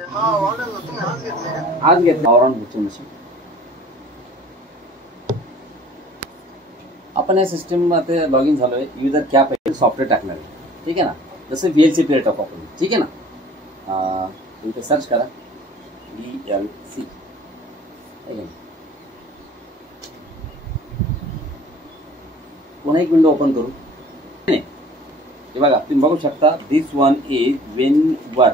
आज घेतलं ऑरॉन virtual machine. आपण या सिस्टम मध्ये लॉग इन झालोय. युजर क्या पाहिजे सॉफ्टवेअर टाकणार आहे. ठीक आहे ना. जसं VLC प्लेअर टाकू आपण. ठीक आहे ना. इथे सर्च करा VLC. पुन्हा एक विंडो ओपन करू. हे बघा तुम्ही बघू शकता. दिस वन इज विनवर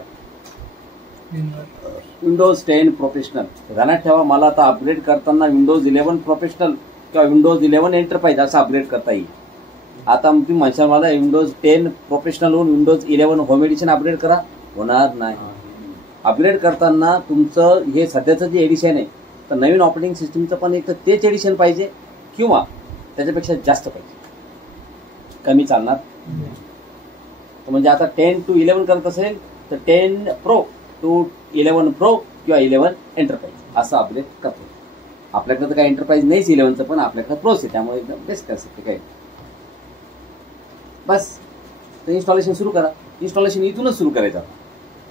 विंडोज 10 प्रोफेशनल. ध्यानात ठेवा मला आता अपग्रेड करताना विंडोज 11 प्रोफेशनल किंवा विंडोज 11 एंटरप्राइज असं अपग्रेड करता येईल. आता तुम्ही म्हणशाल मला विंडोज 10 प्रोफेशनल होऊन विंडोज 11 होम एडिशन अपग्रेड करा. होणार नाही. अपग्रेड करताना तुमचं हे सध्याचं जे एडिशन आहे तर नवीन ऑपरेटिंग सिस्टीमचं पण एक तर तेच एडिशन पाहिजे किंवा त्याच्यापेक्षा जास्त पाहिजे. कमी चालणार. म्हणजे आता 10 to 11 करत असेल तर 10 Pro to 11 Pro किंवा 11 एंटरप्राइज असं अपग्रेड करतो. आपल्याकडे तर काही एंटरप्राइज नाहीच 11चं पण आपल्याकडे प्रोस आहे त्यामुळे एकदम बेस्ट असते. काय बस तर इन्स्टॉलेशन सुरू करा. इन्स्टॉलेशन इथूनच सुरू करायचं.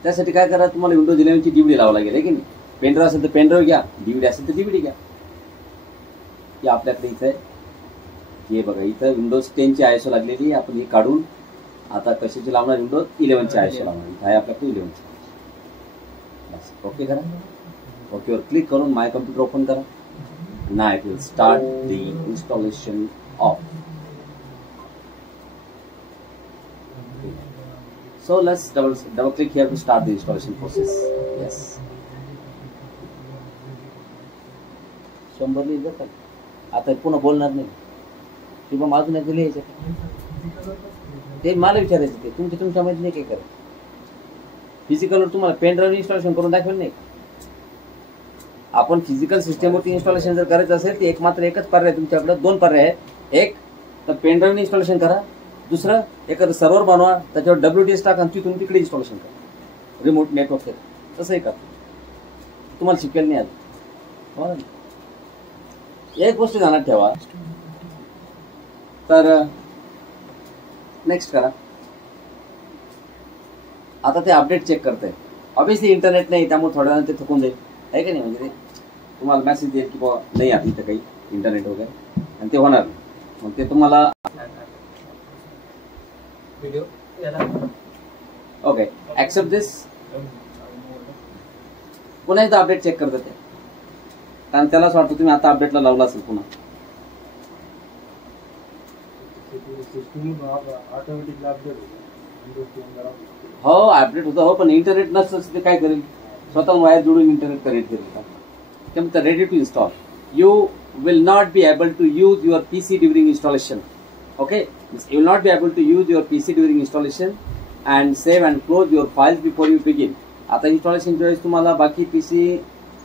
त्यासाठी काय करा तुम्हाला विंडोज 11ची DVD लावा लागेल आहे की नाही. पेनड्राईव्ह असेल तर पेनड्राईव्ह घ्या. DVD असेल तर DVD घ्या. ही आपल्याकडे इथं आहे. हे बघा इथं विंडोज 10ची ISO लागलेली. आपण ही काढून आता कशाची लावणार विंडोज 11ची ISO लावणार आहे. आपल्याकडे 11ची. बस ओके करा. ओकेवर क्लिक करून माय कम्प्युटर ओपन करा. Now it will start the installation of. So let's double click here to start the installation process. Yes. शंभर लिहिलं का आता पुन्हा बोलणार नाही किंवा माझून एकदा लिहायचं. ते मला विचारायचं ते तुमच्या मध्ये नाही काय करा. फिजिकलवर तुम्हाला पेन ड्राईव्ह इन्स्टॉलेशन करून दाखवेल नाही. आपण फिजिकल सिस्टमवरती इन्स्टॉलेशन जर करायचं असेल तर एकच पर्याय तुमच्याकडे. 2 पर्याय आहेत. एक तर पेन ड्राईव्ह इन्स्टॉलेशन करा. दुसरं एखादं सर्व्हर बनवा त्याच्यावर WDS टाका आणि तिथून तिकडे इन्स्टॉलेशन करा. रिमोट नेटवर्क तसंही करा. तुम्हाला शिकेल नाही आलं. एक गोष्ट ध्यानात ठेवा. तर नेक्स्ट करा. आता ते अपडेट चेक करतंय. ऑब्विसली इंटरनेट नाही त्यामुळे थोड्या वेळानं ते थकून जाईल आहे का नाही. म्हणजे ते तुम्हाला मेसेज देईल की बाबा नाही आहे इथं काही इंटरनेट वगैरे आणि ते होणार नाही. मग ते तुम्हाला ओके ऍक्सेप्ट दिस. पुन्हा एकदा अपडेट चेक करतात ते कारण त्याला असं वाटतं तुम्ही आता अपडेटला लावला असेल पुन्हा. हो अपडेट होतं. हो पण इंटरनेट नसतं ते काय करेल स्वतः वायर जोडून इंटरनेट कनेक्ट करेल. त्यामुळे ready to install. You will not be able to use your PC during installation. Okay you will not be able to use your PC during installation and save and close your files before you begin. आता इन्स्टॉलेशनच्या वेळेस तुम्हाला बाकी PC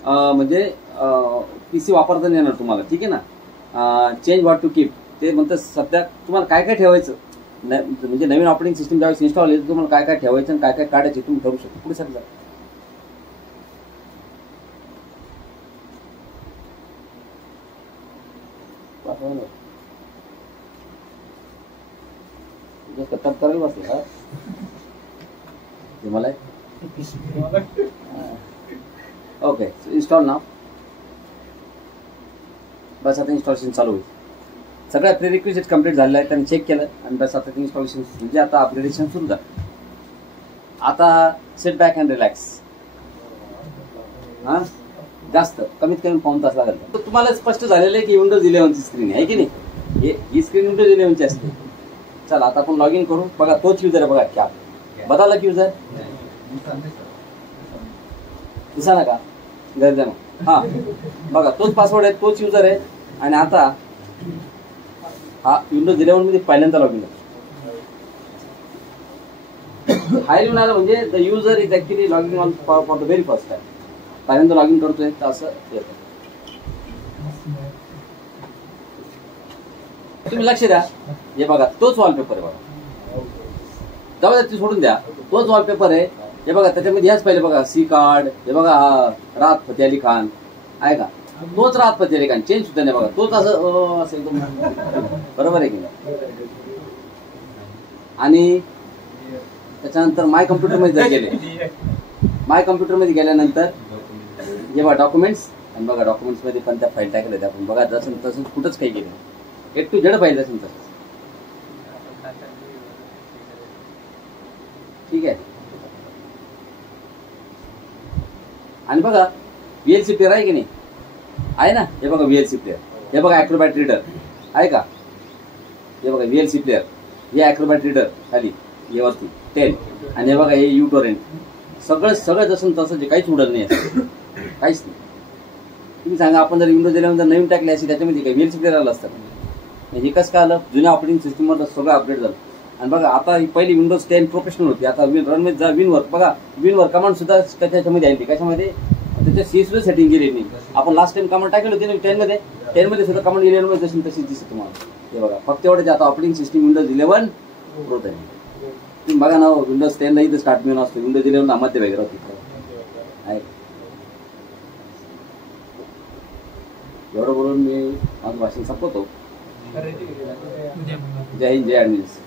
म्हणजे PC वापरता नाही येणार तुम्हाला. ठीक आहे ना. चेंज व्हॉट टू कीप ते म्हणतात. सध्या तुम्हाला काय काय ठेवायचं म्हणजे नवीन ऑपरेटिंग सिस्टम ज्यावेळेस इन्स्टॉल होईल तुम्हाला काय काय ठेवायचं आणि काय काय काढायचे तुम्ही ठरवू शकता. पुढे सर कटअप करायला बसलं का मला. ओके इन्स्टॉल नाव. बस आता इन्स्टॉलेशन चालू होईल. सगळ्या प्रिरिक्विजिट कम्प्लीट झालेलं आहे. त्यांनी चेक केलं आणि बस आता ते इन्स्टॉलेशन म्हणजे आता अपग्रेडेशन सुरू झालं. आता सिट बॅक अँड रिलॅक्स. हा जास्त कमीत कमी पाऊण तास लागेल. तर तुम्हाला स्पष्ट झालेलं आहे की विंडोज 11ची स्क्रीन आहे की नाही. ही स्क्रीन विंडोज 11ची असते. चला आता आपण लॉग इन करू. बघा तोच युजर आहे. बघा क्या बदलला की युजर दिसा ना का गरज मग. हा बघा तोच पासवर्ड आहे तोच युजर आहे. आणि आता हा विंडोज 11 मध्ये पहिल्यांदा लॉग इन. हाय लिहून आलं म्हणजे the user is actually logging on for the very first time. पहिल्यांदा लॉग इन करतोय तर असं येतं. तुम्ही लक्ष द्या. हे बघा तोच वॉलपेपर आहे. बघा जाऊ द्या ती सोडून द्या. तोच वॉलपेपर आहे. हे बघा त्याच्यामध्ये ह्याच पहिले बघा सी कार्ड. हे बघा राहत फतेह अली खान आहे का. तोच राहत फतेह अली खान चेंज सुद्धा नाही. बघा तोच असं एकदम बरोबर आहे की नाही. आणि त्याच्यानंतर माय कम्प्युटर मध्ये जर गेले माय कम्प्युटरमध्ये गेल्यानंतर हे बघा डॉक्युमेंट्स, आणि बघा डॉक्युमेंट्समध्ये पण त्या फाईल टाकल्या आपण बघा, जसं तसंच कुठंच काही गेलं, A to Z फाईल जसं तसं. ठीक आहे. आणि बघा VLC प्लेअर आहे की नाही, आहे ना. हे बघा VLC प्लेअर, हे बघा ॲक्रोबॅट रीडर आहे का, हे बघा VLC प्लेअर, हे ॲक्रोबॅट रीडर खाली हे वरती 10, आणि हे बघा हे युटोरेंट, सगळं जसं तसं जे काहीच उडत नाही, काहीच नाही. तुम्ही सांगा आपण जर विंडोज 11 जर नवीन टाकले असे त्याच्यामध्ये काही VLC प्लेअर आलं असतं, हे कसं काय आलं, जुन्या ऑपरेटिंग सिस्टीममधलं सगळं अपडेट झालं. आणि बघा आता ही पहिली विंडोज 10 प्रोफेशनल होती, आता रनमध्ये जा विनवर बघा, विनवर कमांड सुद्धा त्याच्यामध्ये आली. कशामध्ये, त्याच्या सी सुद्धा सेटिंग केली नाही. आपण लास्ट टाइम कमांड टाकली होती ना 10 मध्ये सुद्धा कमांड 11 मध्ये जशी तशीच दिसते तुम्हाला. हे बघा फक्त एवढंच, आता ऑपरेटिंग सिस्टीम विंडोज 11 प्रो आहे. तुम्ही बघा ना विंडोज 10 ला इथं स्टार्ट मेनू असतो, विंडोज 11 ला मध्य वगैरे आहे. एवढं बोलून मी माझं भाषण संपवतो. जय हिंद, जय ॲडमिन्स.